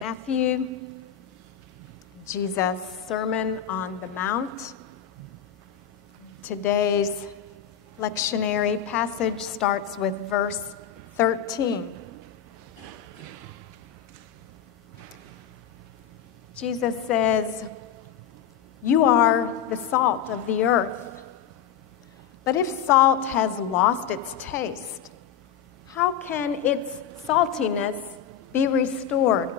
Matthew, Jesus' Sermon on the Mount. Today's lectionary passage starts with verse 13. Jesus says, "You are the salt of the earth. But if salt has lost its taste, how can its saltiness be restored?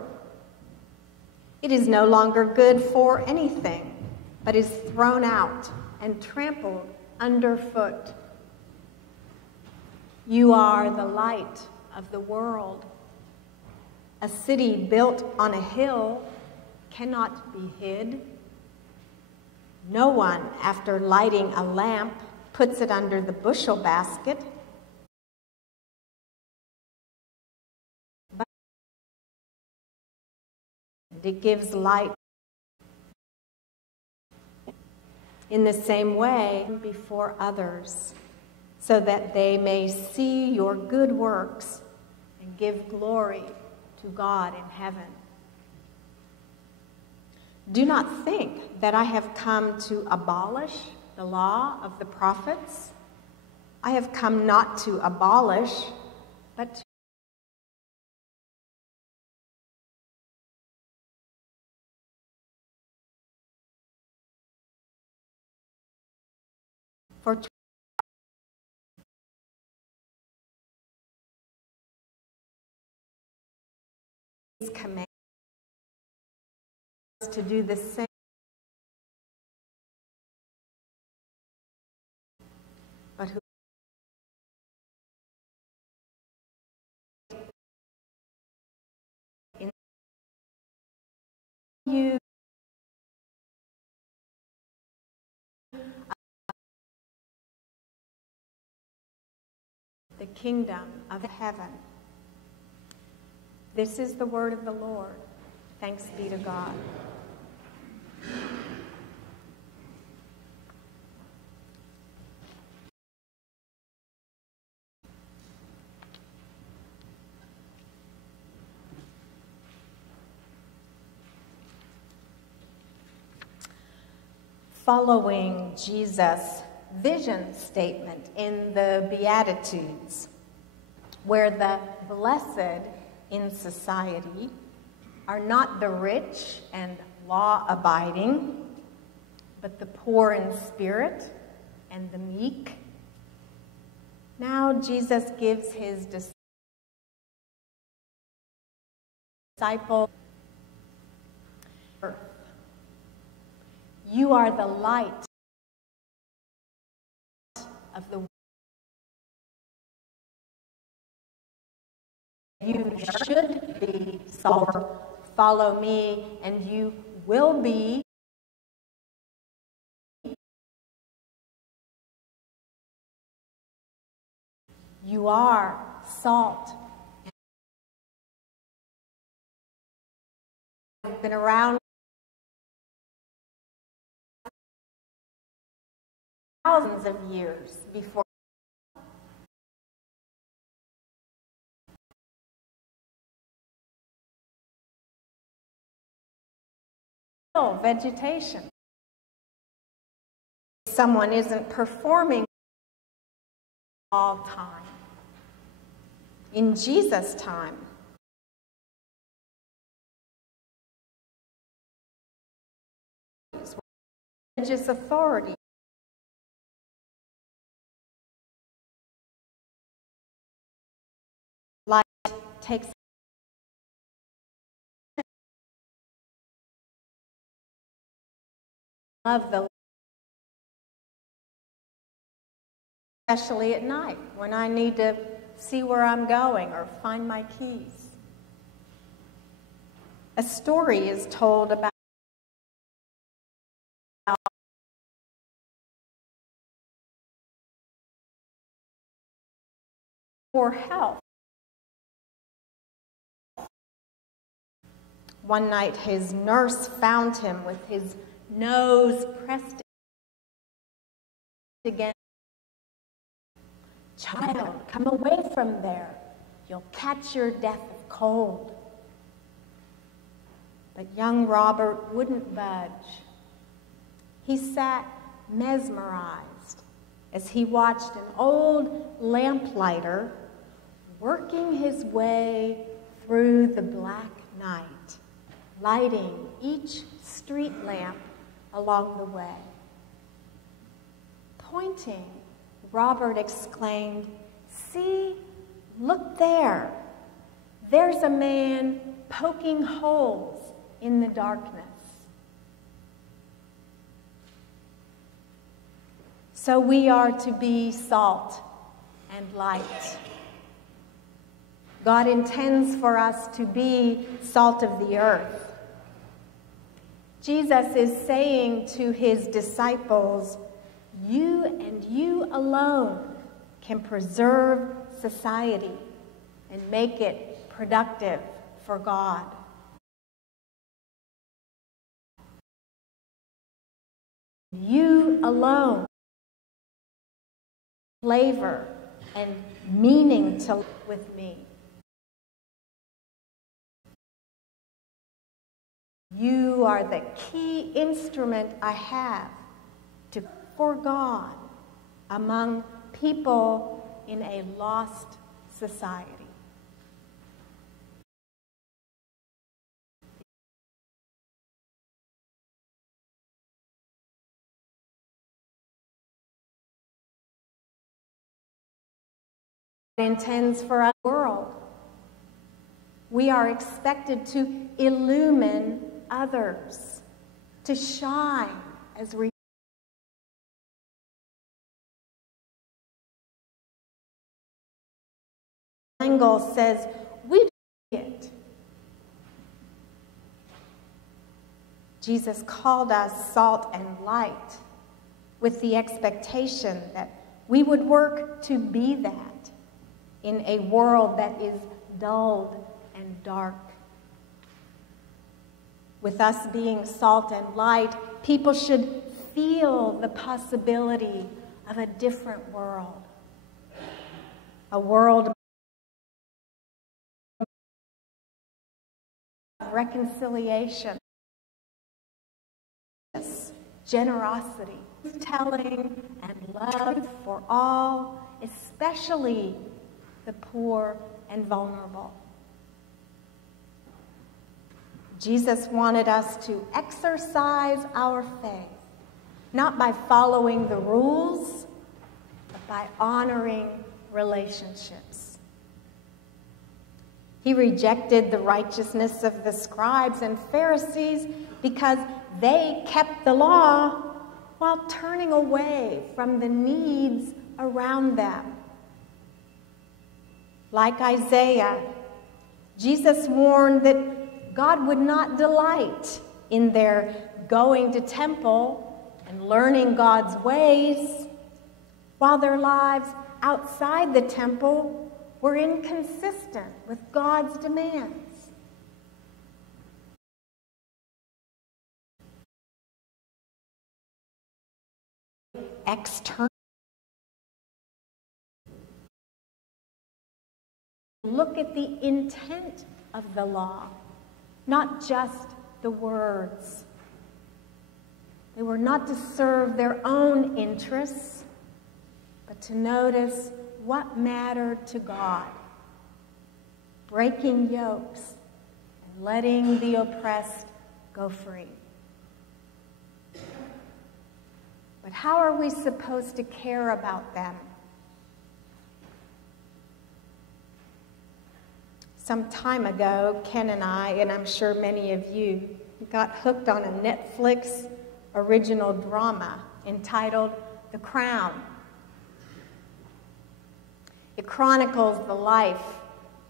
It is no longer good for anything, but is thrown out and trampled underfoot. You are the light of the world. A city built on a hill cannot be hid. No one, after lighting a lamp, puts it under the bushel basket, but it gives light. In the same way, before others, so that they may see your good works and give glory to God in heaven. Do not think that I have come to abolish the law of the prophets. I have come not to abolish, but to His command to do the same. But who in you the kingdom of heaven. This is the word of the Lord. Thanks be to God. Following Jesus' vision statement in the Beatitudes, where the blessed in society are not the rich and law-abiding, but the poor in spirit and the meek. Now Jesus gives his disciples, you are the light of the world. You should be salt. Follow me, and you will be. You are salt. I've been around thousands of years before. Vegetation. Someone isn't performing all time. In Jesus' time, religious authority light takes love the especially at night when I need to see where I'm going or find my keys. A story is told about poor health. One night his nurse found him with his nose pressed against. Child, come away from there. You'll catch your death of cold. But young Robert wouldn't budge. He sat mesmerized as he watched an old lamplighter working his way through the black night, lighting each street lamp along the way. Pointing, Robert exclaimed, "See, look there. There's a man poking holes in the darkness." So we are to be salt and light. God intends for us to be salt of the earth. Jesus is saying to his disciples, you and you alone can preserve society and make it productive for God. You alone flavor and meaning to live with me. You are the key instrument I have for God among people in a lost society. God intends for our world. We are expected to illumine others, to shine as we Angle says we do it. Jesus called us salt and light with the expectation that we would work to be that in a world that is dulled and dark. With us being salt and light, people should feel the possibility of a different world. A world of reconciliation, generosity, telling, and love for all, especially the poor and vulnerable. Jesus wanted us to exercise our faith, not by following the rules, but by honoring relationships. He rejected the righteousness of the scribes and Pharisees because they kept the law while turning away from the needs around them. Like Isaiah, Jesus warned that God would not delight in their going to temple and learning God's ways, while their lives outside the temple were inconsistent with God's demands. External. Look at the intent of the law, not just the words. They were not to serve their own interests, but to notice what mattered to God, breaking yokes and letting the oppressed go free. But how are we supposed to care about them? Some time ago, Ken and I, and I'm sure many of you, got hooked on a Netflix original drama entitled The Crown. It chronicles the life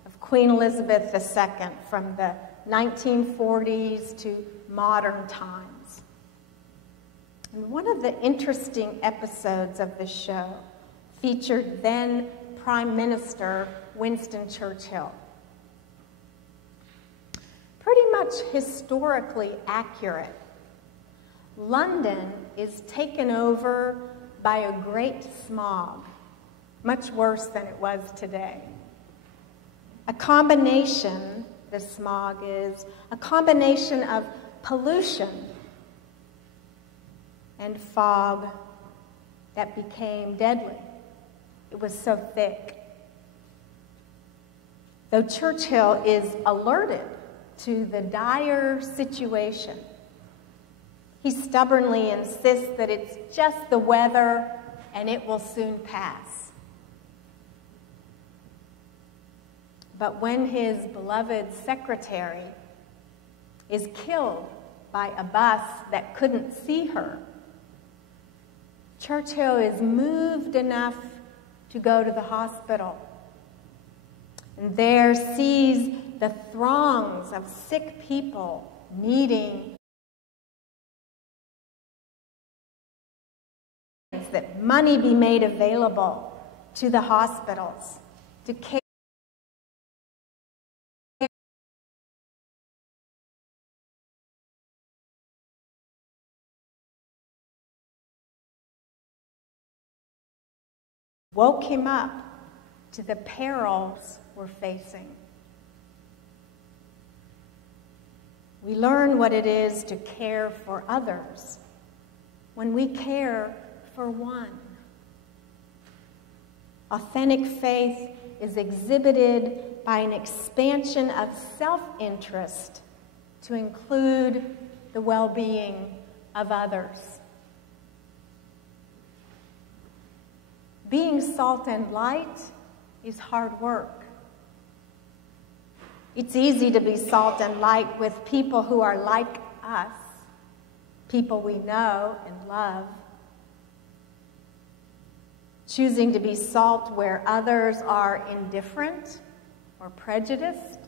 of Queen Elizabeth II from the 1940s to modern times. And one of the interesting episodes of the show featured then Prime Minister Winston Churchill. Pretty much historically accurate. London is taken over by a great smog, much worse than it was today. A combination the smog is, a combination of pollution and fog that became deadly. It was so thick. Though Churchill is alerted to the dire situation, he stubbornly insists that it's just the weather and it will soon pass. But when his beloved secretary is killed by a bus that couldn't see her, Churchill is moved enough to go to the hospital, and there sees the throngs of sick people needing that money be made available to the hospitals to care. Woke him up to the perils we're facing. We learn what it is to care for others when we care for one. Authentic faith is exhibited by an expansion of self-interest to include the well-being of others. Being salt and light is hard work. It's easy to be salt and light with people who are like us, people we know and love. Choosing to be salt where others are indifferent or prejudiced.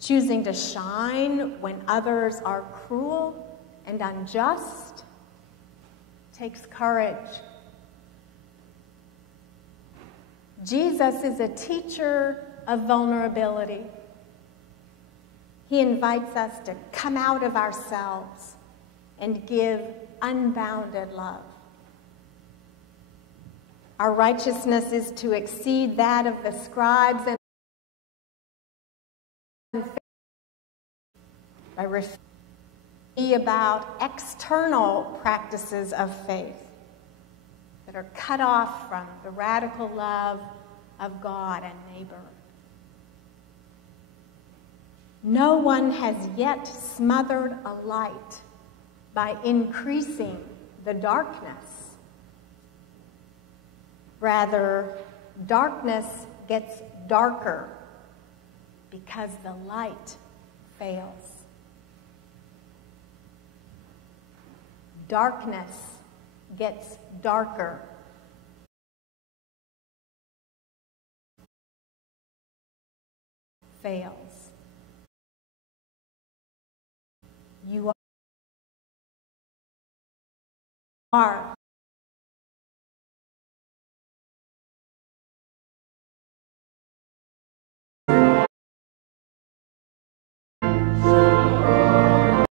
Choosing to shine when others are cruel and unjust takes courage. Jesus is a teacher of vulnerability. He invites us to come out of ourselves and give unbounded love. Our righteousness is to exceed that of the scribes and by refusing about external practices of faith that are cut off from the radical love of God and neighbor. No one has yet smothered a light by increasing the darkness. Rather, darkness gets darker because the light fails. Darkness gets darker fails. You are